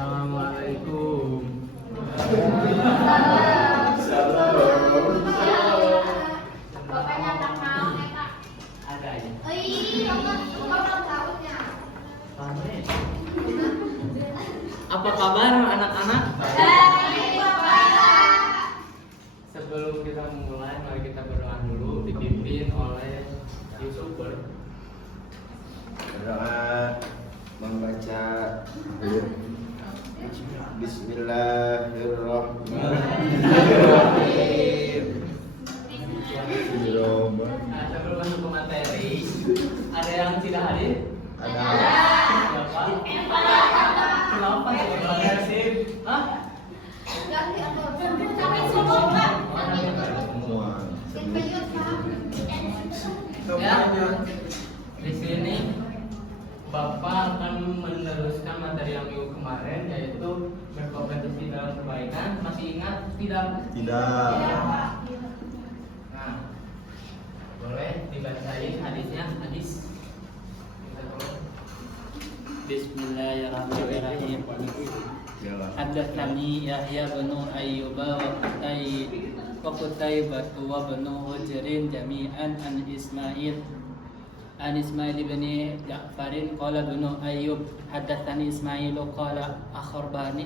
Assalamualaikum. Bapaknya tak mau, Kak. Ada aja. Apa kabar anak-anak? Sebelum kita memulai, mari kita berdoa dulu, dipimpin oleh Yusuf. Berdoa membaca Bismillahirrahmanirrahim. Nah, sebelum masuk ke materi, ada yang tidak hadir? Ada Siapa? Kenapa? Ada sih? Hah? semua. Ya. Di sini Bapak akan meneruskan materi yang minggu kemarin, yaitu berkompetisi dalam kebaikan. Masih ingat tidak? Tidak. Nah, boleh dibacain hadisnya, hadis. Bismillahirrahmanirrahim. Haddatsani Yahya bin Ayyub wa Qutaibah wa bin Hujrin jami'an an Ismail bin Ja'farin qala bin Ayyub haddatsani Ismail qala akhbarni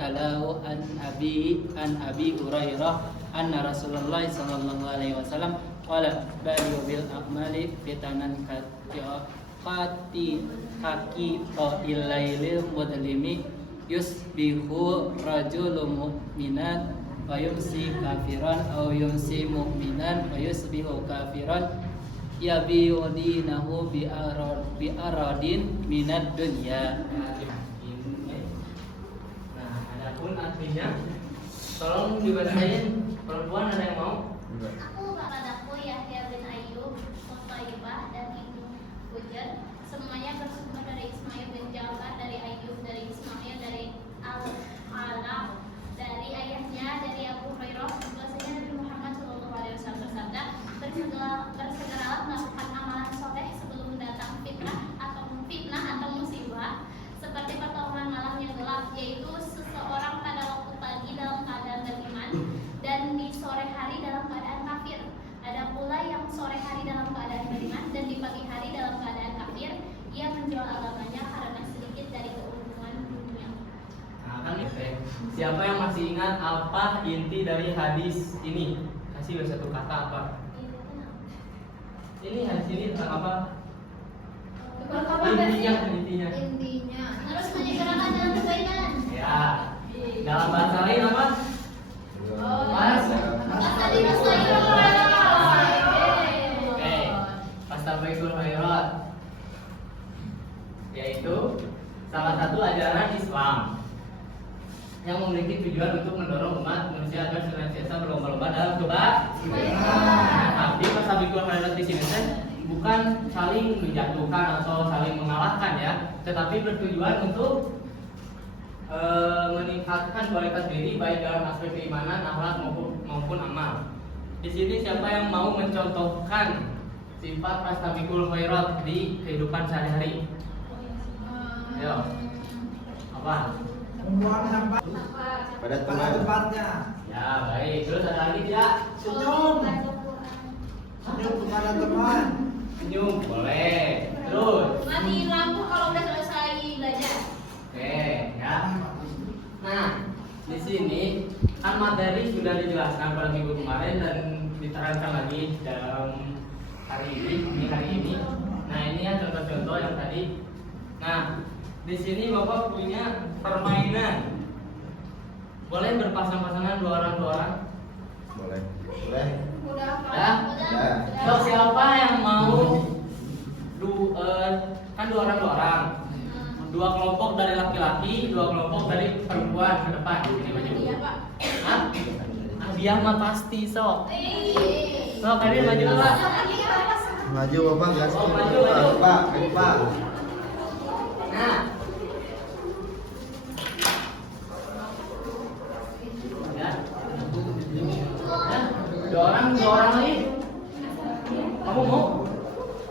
ala an Abi Hurairah anna Rasulullah sallallahu alaihi wasallam qala ba'du bil a'mali fitanan kati haki ilailil mudlimi yusbihu rajulun mu'minan wa yumsi kafiran aw yumsi mu'minan wa yusbihu kafiran yabi'u dinahu bi aradin minad dunya. Nah, adapun artinya, tolong dibacain. Perempuan ada yang mau? Aku kepadaku Yahya bin Ayyub, Qutaibah dan Ibnu Hujr, semuanya bersumber dari Ismail bin Ja'far, dari Ayyub, dari Ismail, dari Al-Ala, dari ayahnya, dari Abu Hurairah. Bahwasanya Nabi Muhammad SAW bersabda, bersegeralah melakukan amalan soleh sebelum datang fitnah atau musibah, seperti pertolongan malam yang gelap, yaitu seseorang pada waktu pagi dalam keadaan beriman dan di sore hari dalam keadaan kafir. Ada pula yang sore hari dalam keadaan beriman dan di pagi hari dalam keadaan kafir. Ia menjual agamanya karena sedikit dari keuntungan dunia. Nah, kan siapa yang masih ingat apa inti dari hadis ini? Kasih satu kata apa? Ini hadis ini tentang apa? Intinya. Terus menyegerakan dalam kebaikan. Ya. Dalam bahasa lain apa? Mas. Oke. Fastabiqul khairat. Yaitu salah satu ajaran Islam yang memiliki tujuan untuk mendorong umat manusia agar senantiasa berlomba-lomba dalam kebaikan. Tapi fastabiqul khairat di sini bukan saling menjatuhkan atau saling mengalahkan ya, tetapi bertujuan untuk meningkatkan kualitas diri baik dalam aspek keimanan, akhlak maupun amal. Di sini siapa yang mau mencontohkan sifat fastabiqul khairat di kehidupan sehari-hari? Ayo. Apa? Pada tempatnya. Ya, baik. Terus ada lagi tidak? Senyum kepada teman. Senyum, boleh. Terus. matiin lampu kalau udah selesai belajar. Oke, ya. Nah, di sini kan materi sudah dijelaskan pada minggu kemarin dan diterangkan lagi dalam hari ini. Nah, ini ya contoh-contoh yang tadi. Nah, di sini Bapak punya permainan. Boleh berpasang-pasangan dua orang? Boleh. Ya. So, siapa yang mau kan dua orang? Dua kelompok dari laki-laki, dua kelompok dari perempuan ke depan. Ini maju. Iya, Pak. Hah? Dia mah pasti sok. Sok, kalian maju lah. Maju Bapak gas. Oh, maju. Pak. Nah. Ya. Dua orang lagi. Kamu mau?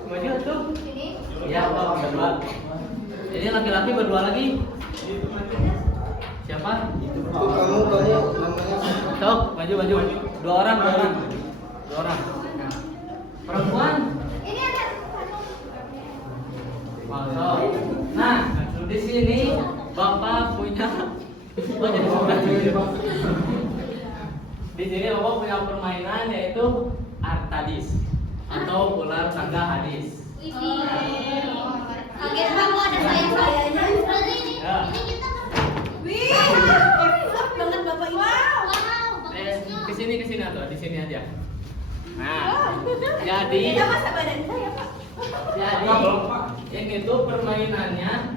Maju tuh. Ini Iya, Pak, coba. Ini laki-laki berdua lagi. Siapa? Kamu namanya. Sok, maju. Dua orang. Nah. Perempuan. Ini ada. Masuk. Nah, di sini Bapak punya. Oh, jadi di sini Bapak punya permainan yaitu Artadis atau ular tangga hadis. Oke, kamu ada saya-sayanya. Berarti ini Ya. kita Wih, hebat banget Bapak ini. wow, bagusnya. Kesini atau di sini aja. Nah, jadi Beda masa badan saya, Pak. ini tuh permainannya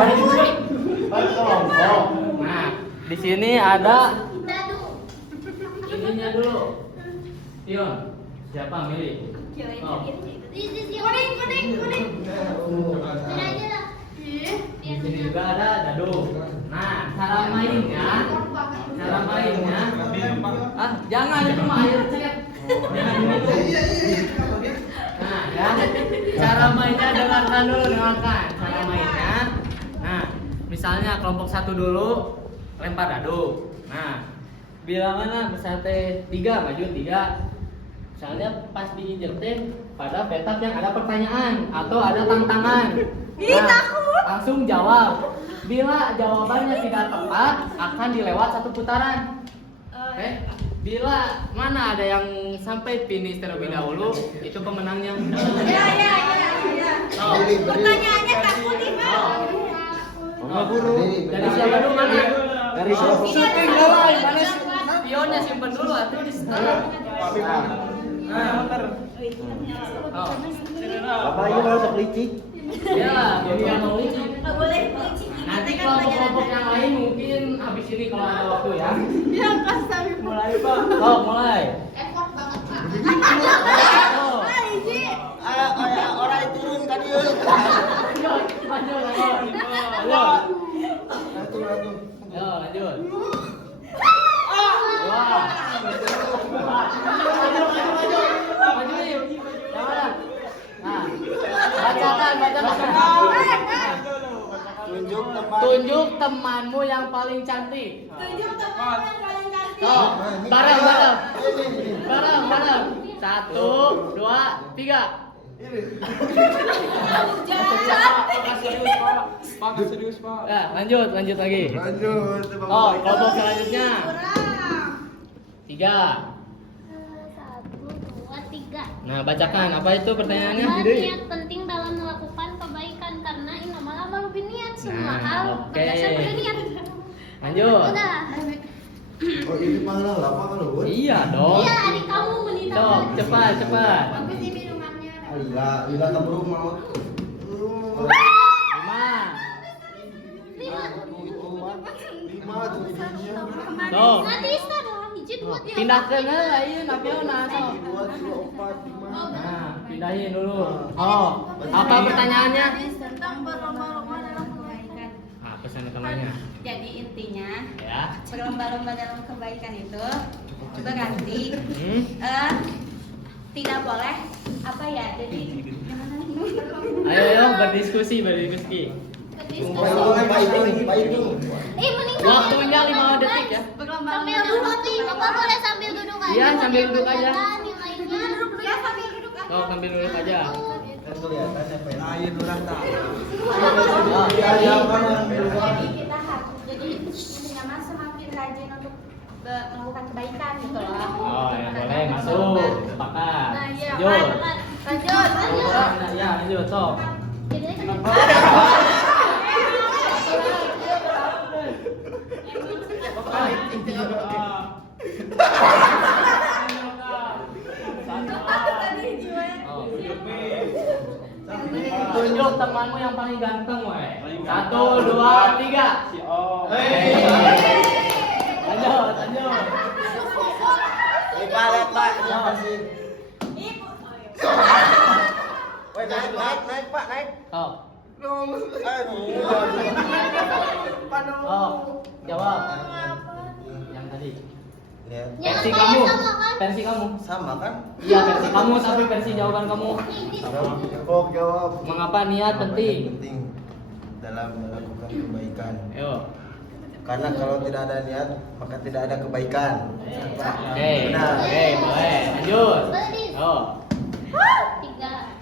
Balik kelompok. Nah, di sini ada Dadu. ininya dulu. Pion, siapa milih? Oh. Kuning. Ini aja lah. Di sini juga ada dadu. Nah, cara mainnya, jangan itu mah air cek. Jangan gitu. Nah, ya. Cara mainnya dengarkan dulu, cara mainnya. Nah, misalnya kelompok satu dulu lempar dadu. Nah, bila mana misalnya 3 maju 3. Misalnya pas diinjek teh pada petak yang ada pertanyaan atau ada tantangan. Ih, takut. Langsung jawab. Bila jawabannya tidak tepat, akan dilewat satu putaran. Oke? Bila mana ada yang sampai finish terlebih dahulu, itu pemenangnya. Ya. Oh. Pertanyaannya takut nih, Pak. Mama guru. Dari siapa dulu mana? Dari siapa? Syuting mulai. Pionnya simpen dulu atau di start. Oh. Bapak ini mau sok licik. Ya, bapak mau licik. Nggak boleh licik. Nanti kelompok-kelompok yang lain mungkin habis ini kalau ada waktu ya. Ya, pas tapi mulai, Pak. Oh, mulai. Effort banget, Pak. Oh. Iji. Orang turun kan dia. Lanjut. Yo, lanjut. Wah. Maju yuk. Yang mana? Nah, bacakan. Tunjuk temanmu yang paling cantik. Tunjuk teman yang paling cantik. Oh, bareng. 1, 2, 3. Serius, Pak. Ya, lanjut lagi. Lanjut. Oh, kelompok selanjutnya. Kurang. 3. 1, 2, 3. Nah, bacakan. Apa itu pertanyaannya? Niat penting dalam melakukan kebaikan karena innamal a'malu binniyat. Semua Nah, hal oke. berdasar pada niat. Lanjut. Udah. Oh, ini panggilan apa kan lu? Iya dong. Iya, adik kamu menit. Sok, cepat. Bagus sih minumannya. Lila keburu mau. 5. 5 tuh didinya. Tuh. Nanti start lah, hiji dua tiga. Pindah ke lain, napiona sok. 2, 3, 4, 5. Nah, pindahin dulu. Oh, apa pertanyaannya? Tentang berlomba-lomba dalam kebaikan. Ah, pesan utamanya. Jadi intinya Ya. berlomba-lomba dalam kebaikan itu berarti tidak boleh apa ya? Jadi Ayo berdiskusi. Paitung. Mending Waktunya 5 detik ya. berlomba-lomba sambil duduk nih, Bapak boleh sambil duduk aja. Iya, sambil duduk aja. Nilainya. Ya sambil duduk aja. Oh, sambil duduk aja. Kan kelihatannya apa ya? Ayo orang tahu. Jadi kita harus jadi intinya mas semakin rajin untuk melakukan kebaikan gitu loh. Oh, ya boleh masuk. Sepakat. Nah, iya. Lanjut. Lanjut. Ya, lanjut, sok. Jadi Oh. Tunjuk temanmu yang paling ganteng, weh. 1, 2, 3. Lanjut. Balik, Pak. Woi, naik, Pak, naik. Oh. Aduh. Oh, jawab. Yang tadi. Niat. Yang Versi saya kamu. sama kan? Versi kamu. Sama kan? Iya, versi kamu tapi versi jawaban kamu. Jawab. Mengapa niat Apa penting? yang penting dalam melakukan kebaikan? Ayo. Karena kalau tidak ada niat, maka tidak ada kebaikan. Oke. Benar. Oke, boleh. Lanjut. Berdiri. Oh, 3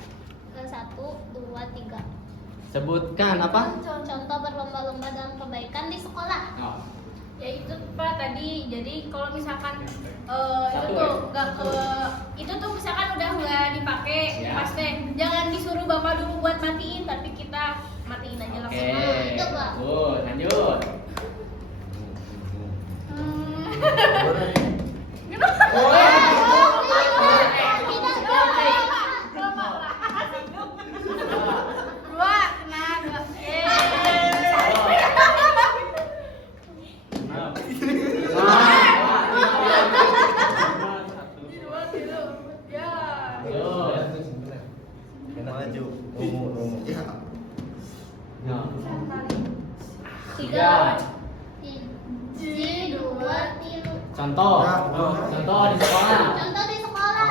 ke 1, 2, 3. sebutkan apa? Contoh berlomba-lomba dalam kebaikan di sekolah. Oh. Ya itu Pak tadi, jadi kalau misalkan itu Satu, tuh ya? nggak ke itu tuh misalkan udah nggak dipakai Ya. pas teh jangan disuruh bapak dulu buat matiin, tapi kita matiin aja Oke. langsung. Itu, Pak. Good. Lanjut. Dua, nah dua. Maju. Nunggu. Ya. Tiga. Hiji, 2, 3. Contoh. Contoh di sekolah. Contoh di sekolah.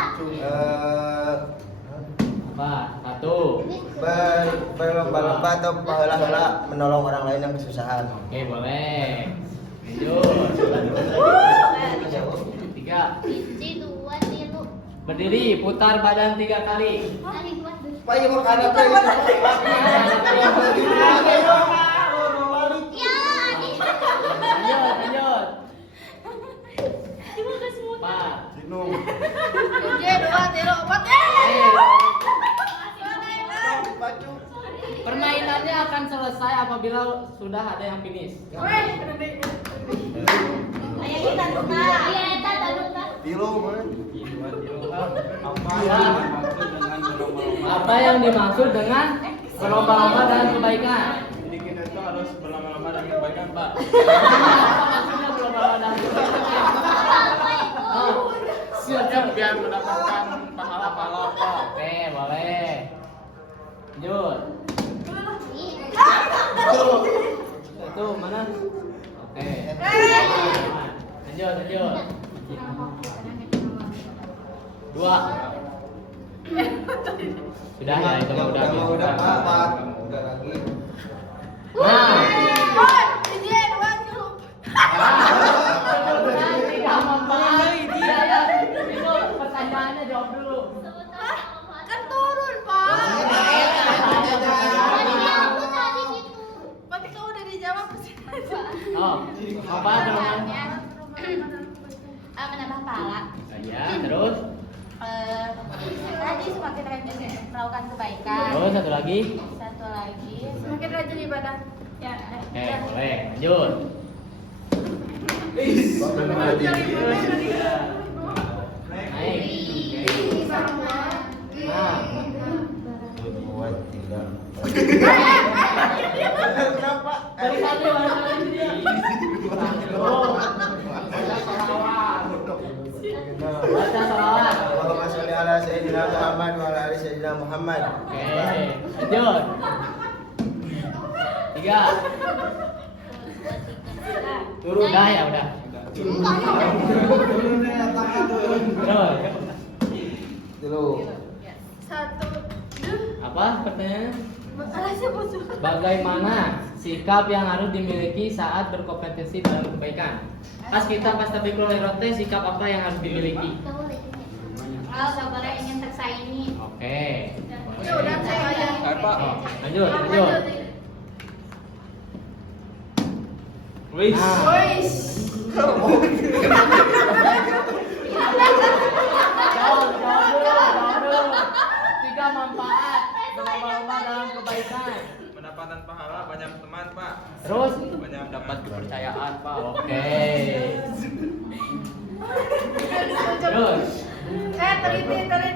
Apa? Satu. Berlomba-lomba atau pahala-hala menolong orang lain yang kesusahan. Oke, boleh. Lanjut. Tiga. Hiji, 2, 3. Berdiri, putar badan 3 kali. Tarik buat dulu. Pak, ya makan apa ini? Ya, di. Lanjut, lanjut. Pak. Sinung. Hiji, dua, tiga, empat. Baju. Permainannya akan selesai apabila sudah ada yang finish. Ayo kita lupa. Iya, kita lupa. Tilo, man. Apa yang dimaksud dengan berlomba-lomba dalam kebaikan? Jadi kita itu harus berlama-lama dan kebaikan, Pak. Maksudnya berlomba-lomba dalam kebaikan. Apa itu? Oh, siap. Biar mendapatkan pahala-pahala, Pak. Oke, boleh. Lanjut. Itu mana? Oke. Lanjut, lanjut. Dua. Sudah ya, itu mah udah. Udah, Pak. Udah lagi. Nah. Hiji, dua, tiga. Tiga manfaat. Iya, ya. Itu pertanyaannya jawab dulu. Kan turun, Pak. Berarti kamu udah dijawab pasti. Oh, apa namanya? Menambah pahala. Ya, terus. Tadi semakin rajin melakukan kebaikan. Terus satu lagi. Satu lagi, semakin rajin ibadah. Ya. Oke, boleh. Lanjut. Naik. Nah. Buat tiga. Dari satu lagi dia. Oh. Baca salawat. Allahumma sholli ala sayyidina Muhammad wa ala ali sayyidina Muhammad. Oke, lanjut. Tiga. Turun. Udah ya, udah. Terus. Dulu. Satu. Apa pertanyaannya? Alasan bosok. Bagaimana sikap yang harus dimiliki saat berkompetisi dalam kebaikan? Pas kita pas tabiqul khairat teh, sikap apa yang harus dimiliki? Kalau nggak boleh ingin tersaingi. Oke. Ya udah saya aja. Pak. Oh, lanjut, lanjut. Wih. Nah, Wis. jawab dulu. Tiga manfaat berlomba-lomba dalam kebaikan. Mendapatkan pahala, banyak teman, Pak. Terus? Banyak dapat kepercayaan, Pak. Oke. Terus? Teliti. Terus?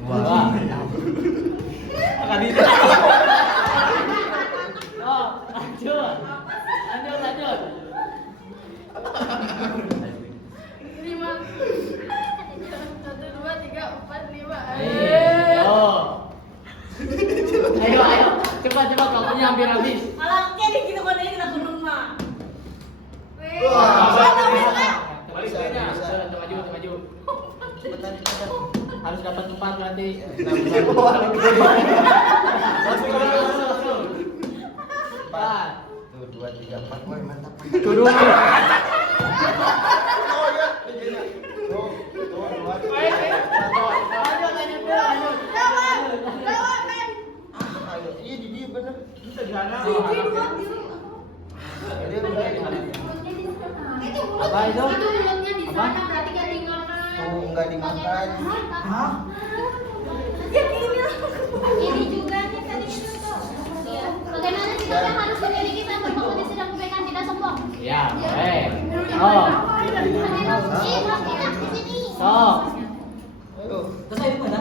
Dua. Akan di Oh, lanjut. Lanjut. 5. 1, 2, 3, 4, 5. Ayo. Cepat kamunya hampir habis. Alah, kayak gitu kode ini lagu rumah. Wah. 4 berarti. Langsung. 4. Tuh 2 3 4. Woi, mantap. Turun. Oh iya, begini. Tuh, 2 Ayo, iya di dia bener. Bisa di sana. Dia bener. Apa itu? mulutnya di Apa? sana berarti gak dimakan. Tuh, enggak dimakan. Hah? Ini juga nih tadi itu tuh. Ya. Bagaimana sikapnya harus dimiliki saat berkompetisi sedang kebaikan tidak sombong? Ya, boleh. Oh. Di sini. Sok. Ayo. Terus saya di mana?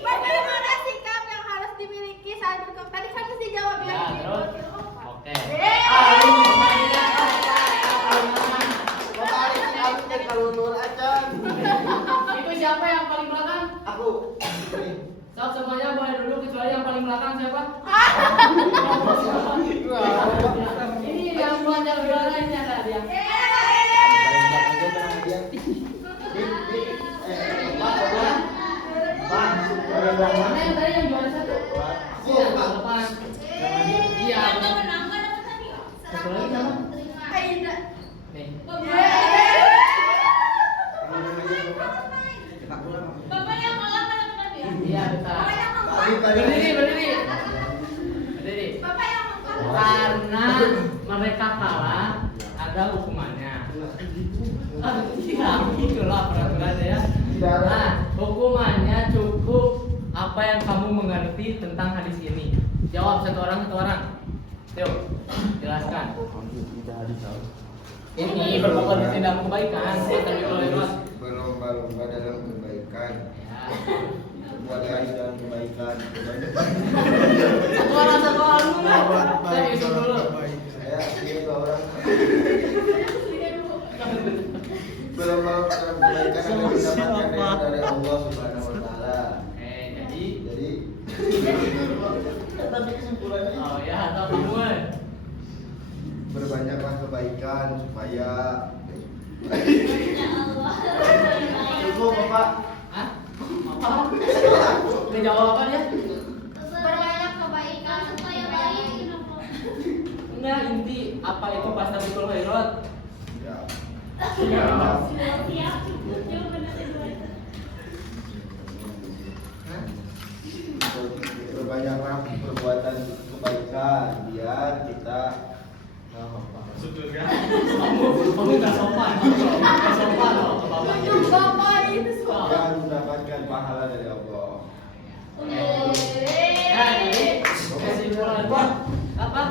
Bagaimana sikap yang harus dimiliki saat berkompetisi? Tadi kan mesti jawab Ya, ya. terus. Oke. Itu siapa yang paling belakang? Aku. Sok semuanya boleh duduk kecuali yang paling belakang siapa? Ini yang peloncat udara ini ada dia. Mana yang tadi yang juara 1? Iya, depan. Iya. Satu lagi siapa? Nih. Bapak yang kalah mana benar ya? Iya, bentar. Berdiri. Berdiri. Bapak yang kalah. Karena mereka kalah, ada hukumannya. Iya, itulah peraturannya ya. Nah, hukumannya cukup apa yang kamu mengerti tentang hadis ini. Jawab satu orang. Yuk, jelaskan. Ini berkompetisi dalam kebaikan, bukan berkompetisi. Berlomba-lomba dalam kebaikan. Buat hari dalam kebaikan. Satu orang dulu. Saya hitung dulu. Saya ini 2 orang. Berlomba-lomba dalam kebaikan agar mendapatkan ridho dari Allah Subhanahu wa taala. Jadi tapi kesimpulannya Oh ya, atau kamu? berbanyaklah kebaikan supaya Ya Allah. cukup Bapak. Hah? Apa? Ini jawaban ya? Berbanyak kebaikan supaya baik. Enggak, inti apa itu fastabiqul khairat? Ya. Siap. Yang benar itu. Hah? Berbanyaklah perbuatan kebaikan biar kita Surga. Kamu nggak sopan, nggak sopan loh ke bapaknya. Bapak itu semua. yang mendapatkan pahala dari Allah. Nah, jadi kesimpulan apa?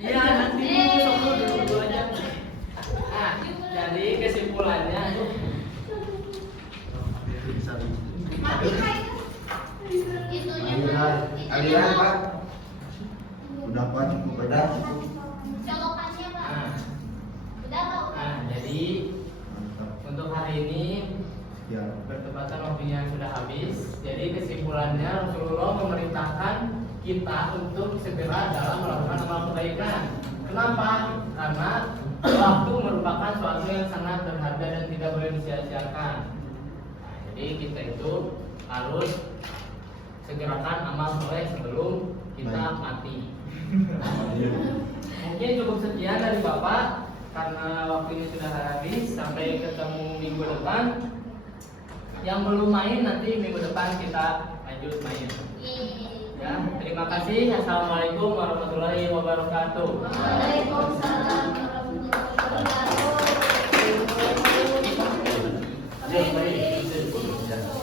Iya, nanti dulu dulu aja. Nah, jadi kesimpulannya Aliran Pak. Udah Pak, cukup beda. Colokannya Pak. Nah, Udah Pak. nah, jadi untuk hari ini Ya. bertepatan waktunya sudah habis. Jadi kesimpulannya Rasulullah memerintahkan kita untuk segera dalam melakukan amal kebaikan. Kenapa? Karena waktu merupakan suatu yang sangat berharga dan tidak boleh disia-siakan. Nah, jadi kita itu harus segerakan amal soleh sebelum kita mati. Mungkin cukup sekian dari Bapak karena waktunya sudah habis. Sampai ketemu minggu depan. Yang belum main nanti minggu depan kita lanjut main. Ya, terima kasih. Assalamualaikum warahmatullahi wabarakatuh. Waalaikumsalam warahmatullahi wabarakatuh.